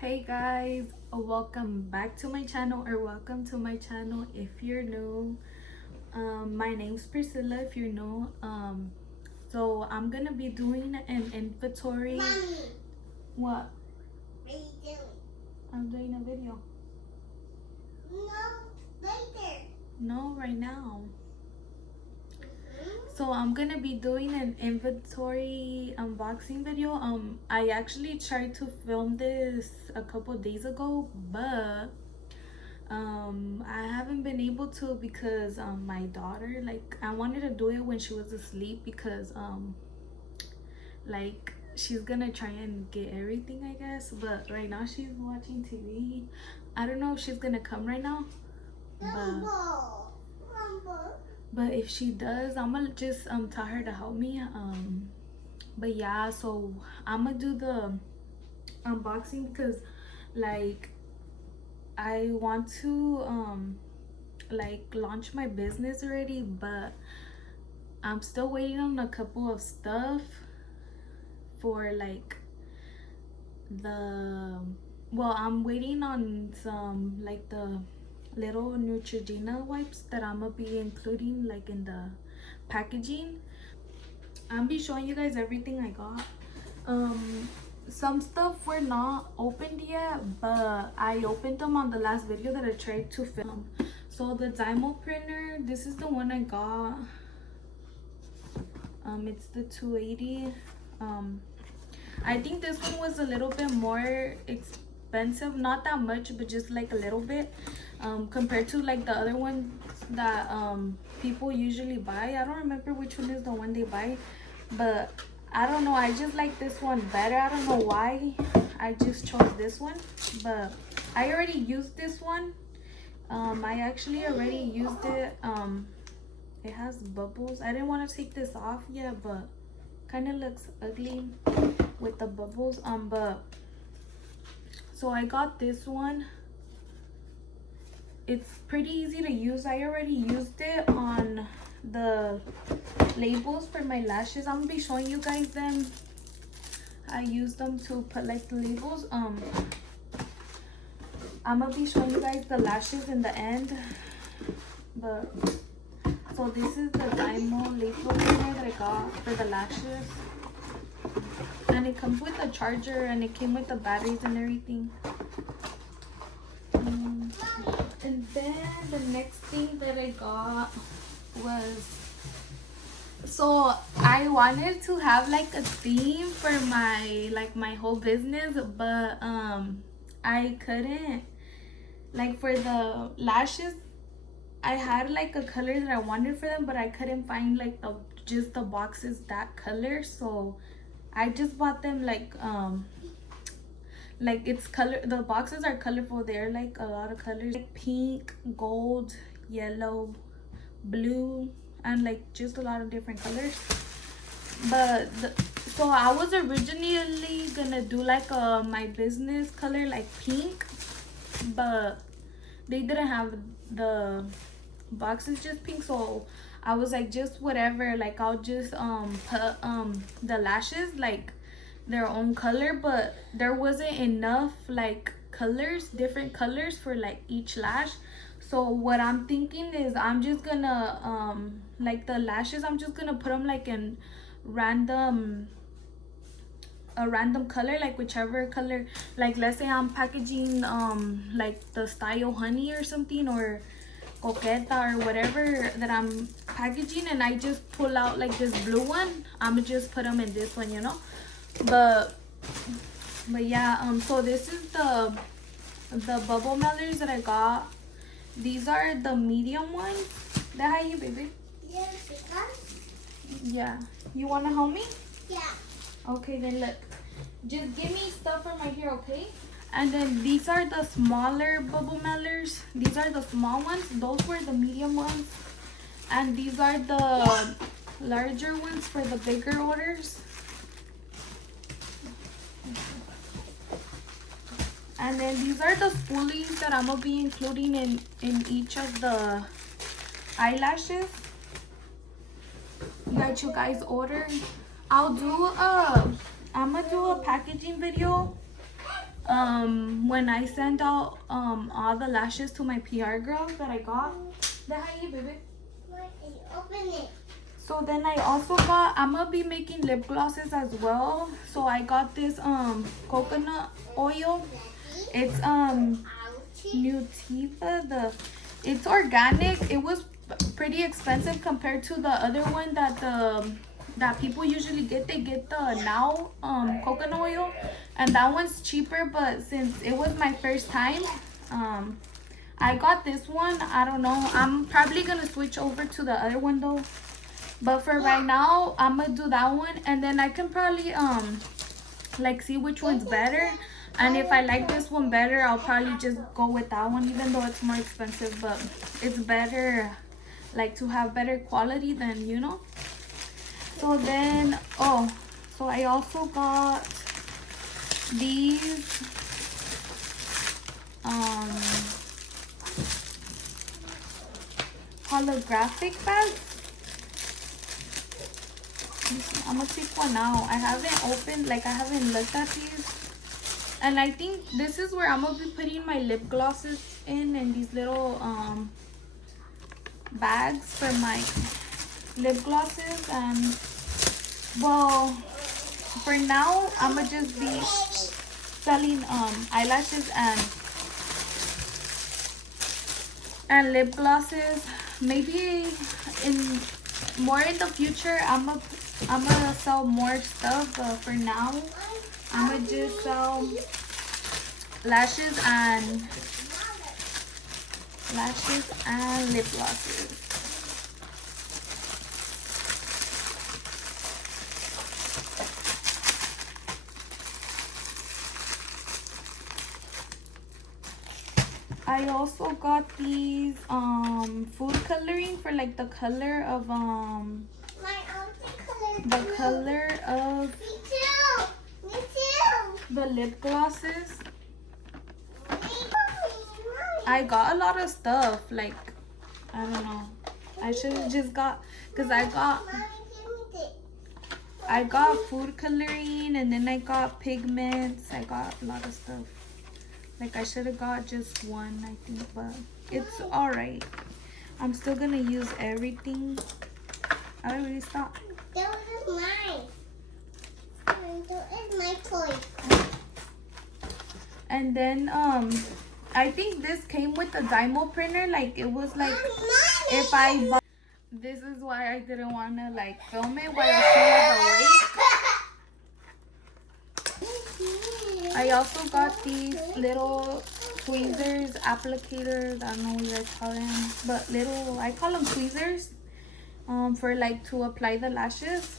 Hey guys, welcome back to my channel, or welcome to my channel if you're new. My name's Priscilla if you're new. So I'm gonna be doing an inventory. Mommy, What? what are you doing? I'm doing a video. No, later. No, right now. So I'm gonna be doing an inventory unboxing video. I actually tried to film this a couple days ago, but I haven't been able to because my daughter, like, I wanted to do it when she was asleep because like she's gonna try and get everything, I guess, but right now she's watching TV. I don't know if she's gonna come right now, but if she does, I'm gonna just tell her to help me. But yeah, so I'm gonna do the unboxing because, like, I want to like launch my business already, but I'm still waiting on a couple of stuff for like I'm waiting on some like the little Neutrogena wipes that I'm gonna be including like in the packaging. I'm be showing you guys everything I got. Some stuff were not opened yet, but I opened them on the last video that I tried to film. So the Dymo printer, this is the one I got. It's the 280. I think this one was a little bit more expensive, not that much, but just like a little bit, compared to like the other ones that people usually buy. I don't remember which one is the one they buy, but I don't know, I just like this one better. I don't know why I just chose this one, but I already used this one. I actually already used it. It has bubbles. I didn't want to take this off yet, but kind of looks ugly with the bubbles. But so I got this one. It's pretty easy to use. I already used it on the labels for my lashes. I'm gonna be showing you guys them. I used them to put like the labels. I'm gonna be showing you guys the lashes in the end. But so this is the Dymo label cleaner that I got for the lashes, and it comes with a charger, and it came with the batteries and everything. And then the next thing that I got was, so I wanted to have like a theme for my whole business, but I couldn't. Like for the lashes, I had like a color that I wanted for them, but I couldn't find like just the boxes that color, so I just bought them like it's color, the boxes are colorful. They're like a lot of colors, like pink, gold, yellow, blue, and like just a lot of different colors. But so I was originally gonna do like my business color like pink, but they didn't have the boxes just pink, so I was like, just whatever, like I'll just put the lashes like their own color, but there wasn't enough like colors, different colors for like each lash. So what I'm thinking is I'm just gonna like the lashes, I'm just gonna put them like in a random color, like whichever color. Like let's say I'm packaging like the Style Honey or something, or Coqueta, or whatever that I'm packaging, and I just pull out like this blue one, I'm just put them in this one, you know. But yeah, so this is the bubble melters that I got. These are the medium ones. That how you, baby? Yes, Yeah. You wanna help me? yeah. Okay, then look. Just give me stuff from right here, okay? And then these are the smaller bubble melters. These are the small ones. Those were the medium ones. And these are the larger ones for the bigger orders. And then these are the spoolies that I'm gonna be including in each of the eyelashes that you guys order. I'm gonna do a packaging video when I sent out all the lashes to my PR girls that I got. Baby. Open it. So then I also got, I'm gonna be making lip glosses as well. So I got this coconut oil. It's Nutiva. It's organic. It was pretty expensive compared to the other one that people usually get. They get the now coconut oil, and that one's cheaper. But since it was my first time, I got this one. I don't know. I'm probably gonna switch over to the other one though. But for right now, I'm gonna do that one, and then I can probably like see which one's better. And if I like this one better, I'll probably just go with that one, even though it's more expensive. But it's better, like, to have better quality than, you know. So then, oh, so I also got these holographic bags. I'm gonna take one out. I haven't opened, like, I haven't looked at these. And I think this is where I'm gonna be putting my lip glosses in these little bags for my lip glosses. And well, for now, I'm gonna just be selling eyelashes and lip glosses. Maybe in the future, I'm gonna sell more stuff, but for now I'm gonna just sell lashes and lip glosses. I also got these food coloring for like the color of the color of the lip glosses. I got a lot of stuff, like, I don't know. I should have just got, because I got food coloring, and then I got pigments. I got a lot of stuff. Like, I should have got just one, I think, but it's alright. I'm still gonna use everything. I already stopped. That was mine. That is my toy. And then I think this came with the Dymo printer. Like, it was like, if I bought, this is why I didn't want to like film it while she was awake. I also got these little tweezers, applicators, I don't know what you guys call them, but little, I call them tweezers, for like to apply the lashes.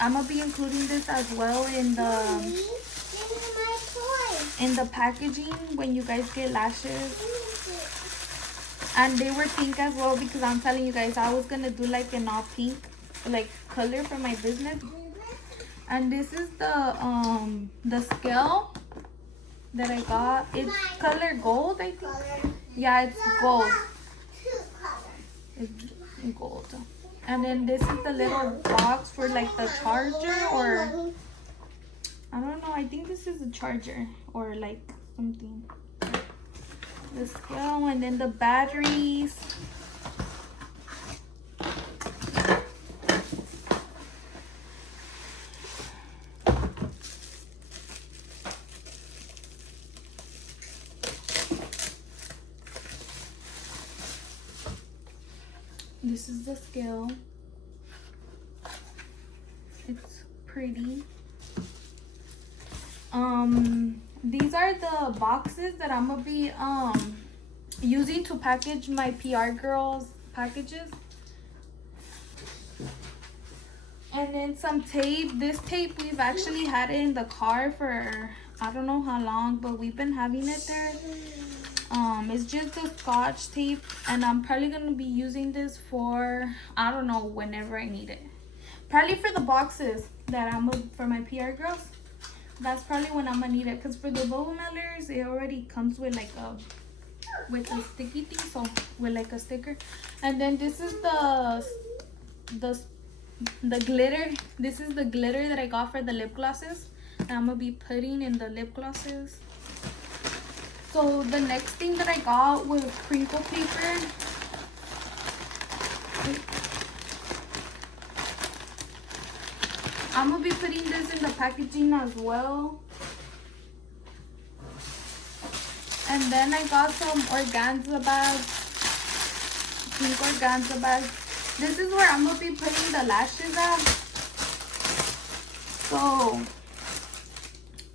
I'm gonna be including this as well in the packaging when you guys get lashes. And they were pink as well, because I'm telling you guys, I was gonna do like an all pink like color for my business. And this is the scale that I got. It's color gold, I think. Yeah, it's gold. It's gold. And then this is the little box for like the charger, or I don't know, I think this is a charger or like something. The scale, and then the batteries. This is the scale. It's pretty. These are the boxes that I'm gonna be using to package my PR girls packages. And then some tape. This tape, we've actually had it in the car for I don't know how long, but we've been having it there. It's just a Scotch tape, and I'm probably gonna be using this for, I don't know, whenever I need it. Probably for the boxes that for my PR girls. That's probably when I'm gonna need it, because for the bubble mailers, it already comes with like a sticky thing, so with like a sticker. And then this is the glitter. This is the glitter that I got for the lip glosses that I'm gonna be putting in the lip glosses. So the next thing that I got was crinkle paper. I'm gonna be putting this in the packaging as well. And then I got some organza bags, pink organza bags. This is where I'm gonna be putting the lashes at. So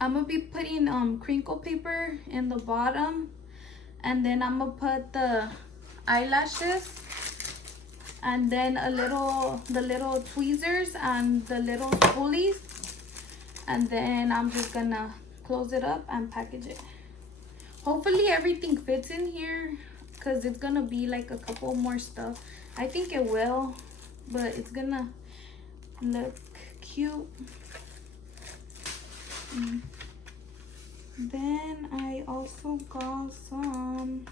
I'm gonna be putting crinkle paper in the bottom, and then I'm gonna put the eyelashes, and then the little tweezers and the little spoolies, and then I'm just gonna close it up and package it. Hopefully everything fits in here, because it's gonna be like a couple more stuff. I think it will, but it's gonna look cute. Then I also got some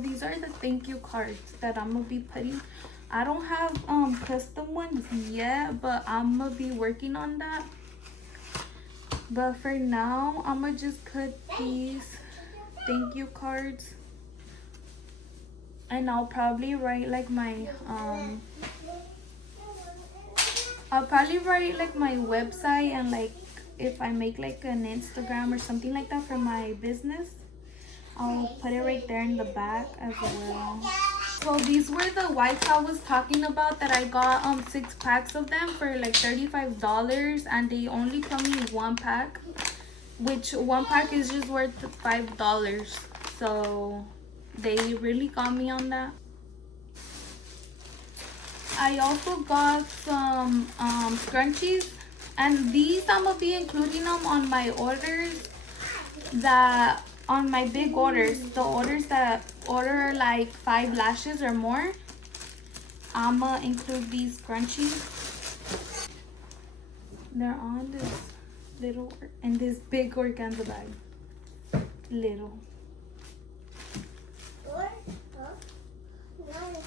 these are the thank you cards that I'm gonna be putting. I don't have custom ones yet, but I'm gonna be working on that. But for now, I'm gonna just put these thank you cards, and I'll probably write like my website, and like if I make like an Instagram or something like that for my business, I'll put it right there in the back as well. So these were the wipes I was talking about that I got 6 packs of them for like $35, and they only come in 1 pack, which 1 pack is just worth $5. So they really got me on that. I also got some scrunchies, and these I'm gonna be including them on my orders, that on my big orders, the orders that order like 5 lashes or more. I'm gonna include these scrunchies. They're on this little, in this big organza bag. Little. No,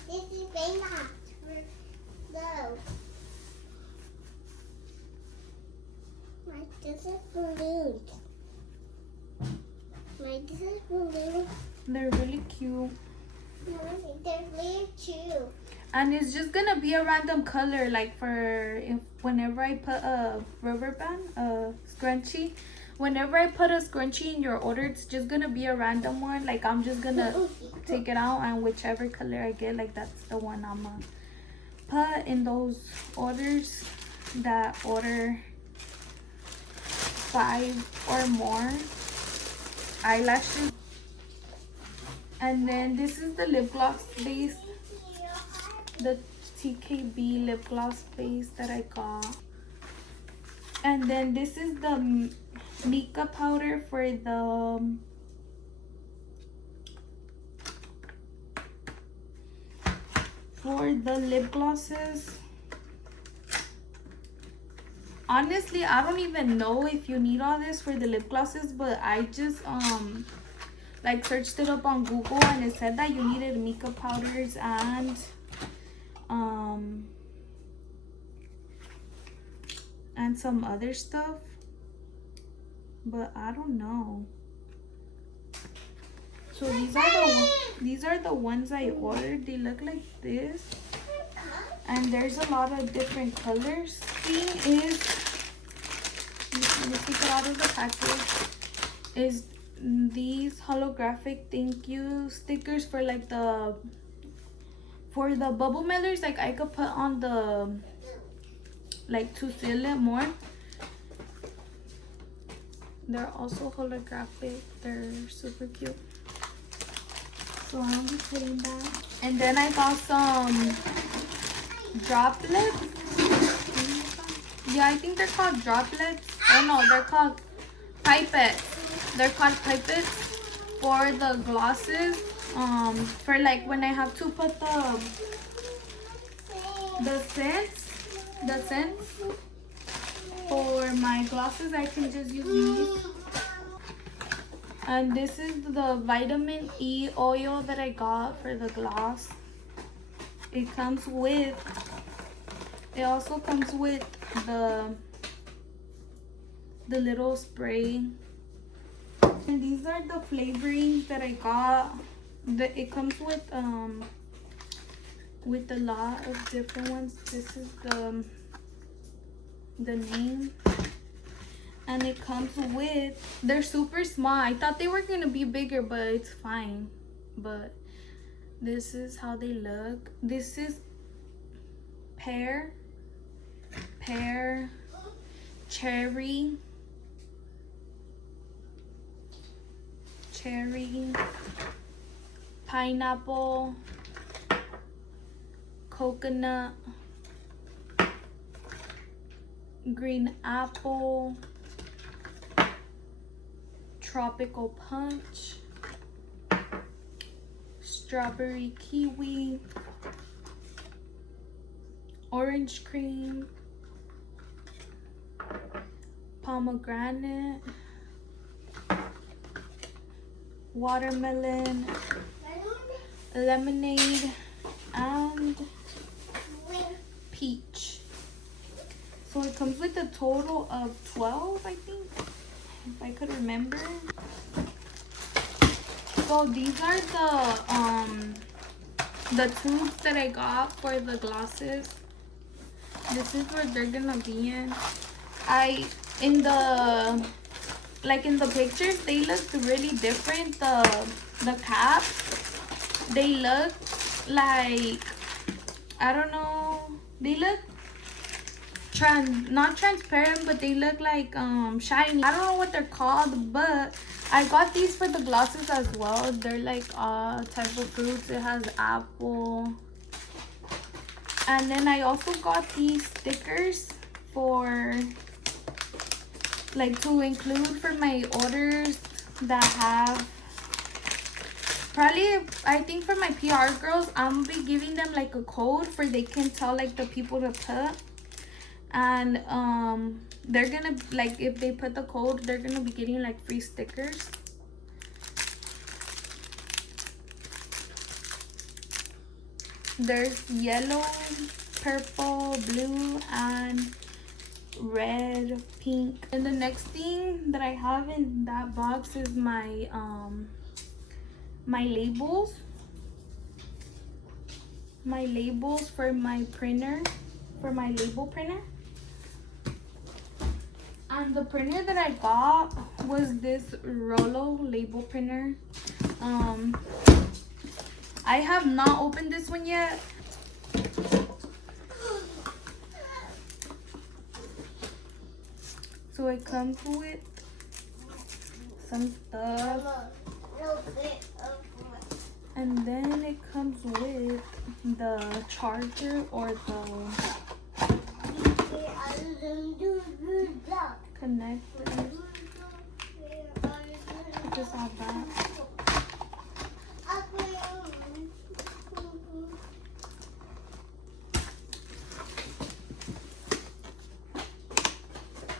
this is big. No. This is balloons. This is balloons. They're really cute. No, they're really cute. And it's just gonna be a random color, like for whenever I put a rubber band, a scrunchie. Whenever I put a scrunchie in your order, it's just gonna be a random one. Like I'm just gonna take it out, and whichever color I get, like that's the one I'm gonna put in those orders that order 5 or more eyelashes. And then this is the lip gloss base, the TKB lip gloss base that I got. And then this is the Mica Powder for the lip glosses. Honestly, I don't even know if you need all this for the lip glosses, but I just like searched it up on Google, and it said that you needed Mica powders and some other stuff, but I don't know. So these are the ones I ordered. They look like this, and there's a lot of different colors. Thing is, let me take it out of the package, is these holographic thank you stickers for like the bubble mailers. Like I could put on the, like, to seal it more. They're also holographic. They're super cute. So I'll be putting that. And then I got some droplets. Yeah, I think they're called droplets. Oh no, they're called pipettes. They're called pipettes for the glosses. For like when I have to put the scents for my glosses, I can just use these. And this is the vitamin E oil that I got for the gloss. It also comes with the the little spray. And these are the flavorings that I got. It comes with a lot of different ones. This is the name, and it comes with, they're super small. I thought they were gonna be bigger, but it's fine. But this is how they look. This is pear, cherry, pineapple, coconut, green apple, tropical punch, strawberry kiwi, orange cream, pomegranate, watermelon, lemonade, and peach. So it comes with a total of 12, I think, if I could remember. So these are the tubes that I got for the glosses. This is what they're gonna be in. In the pictures, they look really different. The caps, they look like, I don't know, they look not transparent, but they look like shiny. I don't know what they're called, but I got these for the glosses as well. They're like all type of fruits. It has apple. And then I also got these stickers for like to include for my orders that have probably, I think for my PR girls, I'm gonna be giving them like a code for they can tell like the people to put. And they're gonna, like, if they put the code, they're gonna be getting like free stickers. There's yellow, purple, blue, and red, pink. And the next thing that I have in that box is my my labels for my printer, for my label printer. And the printer that I got was this Rollo label printer. I have not opened this one yet. So it comes with some stuff. And then it comes with the charger or the connectors. Just all that.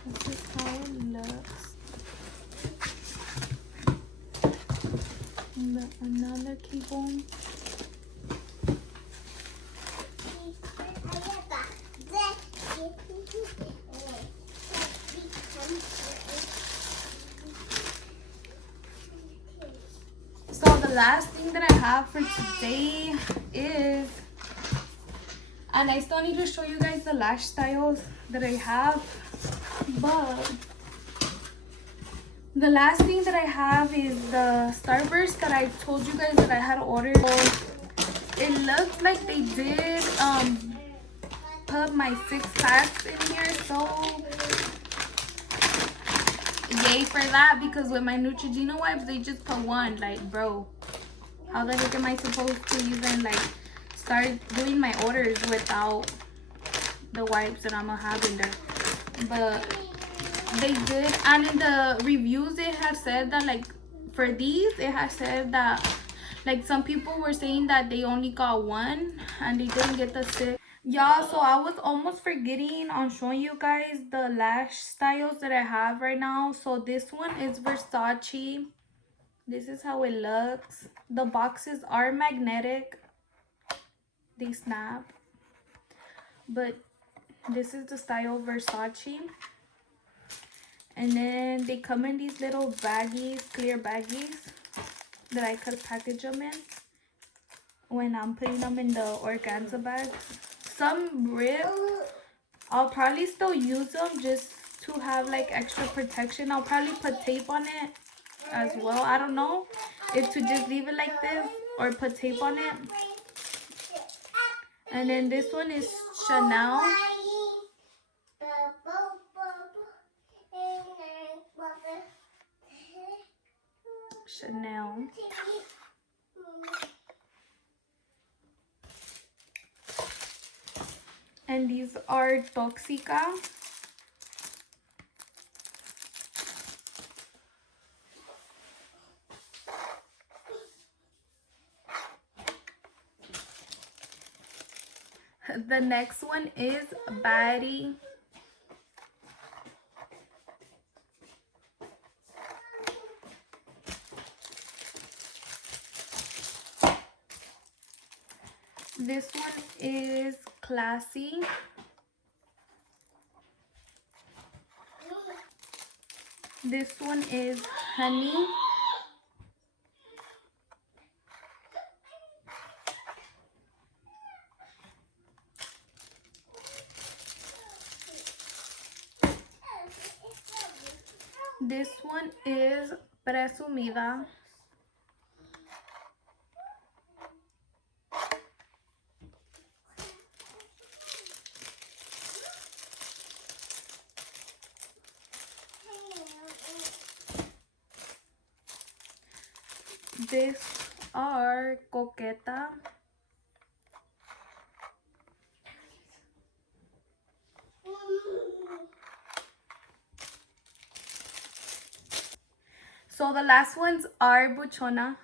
This is how it looks. And another cable. So the last thing that I have for today is, and I still need to show you guys the lash styles that I have, but the last thing that I have is the Starburst that I told you guys that I had ordered. It looks like they did put my 6 packs in here, so yay for that, because with my Neutrogena wipes they just put 1. Like, bro, how the heck am I supposed to even like start doing my orders without the wipes that I'm gonna have in there? But they did. And in the reviews it has said that, like, for these it has said that like some people were saying that they only got 1 and they didn't get the 6. Y'all, so I was almost forgetting on showing you guys the lash styles that I have right now. So this one is Versace. This is how it looks. The boxes are magnetic, they snap, but this is the style Versace. And then they come in these little baggies, clear baggies that I could package them in when I'm putting them in the organza bags. Some rip. I'll probably still use them just to have like extra protection. I'll probably put tape on it as well. I don't know if to just leave it like this or put tape on it. And then this one is Chanel. Chanel. And these are Toxica. The next one is Baddie. This one is Classy. This one is Honey. This one is Presumida. These are Coqueta. So the last ones are Buchona.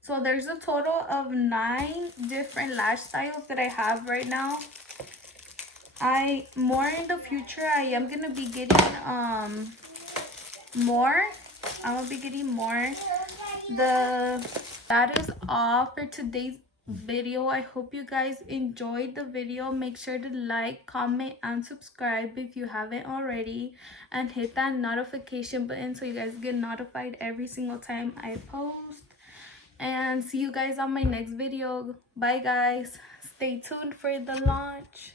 So there's a total of 9 different lash styles that I have right now. More in the future, I am gonna be getting more. I'm gonna be getting more. That is all for today's video. I hope you guys enjoyed the video. Make sure to like, comment, and subscribe if you haven't already, and hit that notification button so you guys get notified every single time I post. And see you guys on my next video. Bye guys. Stay tuned for the launch.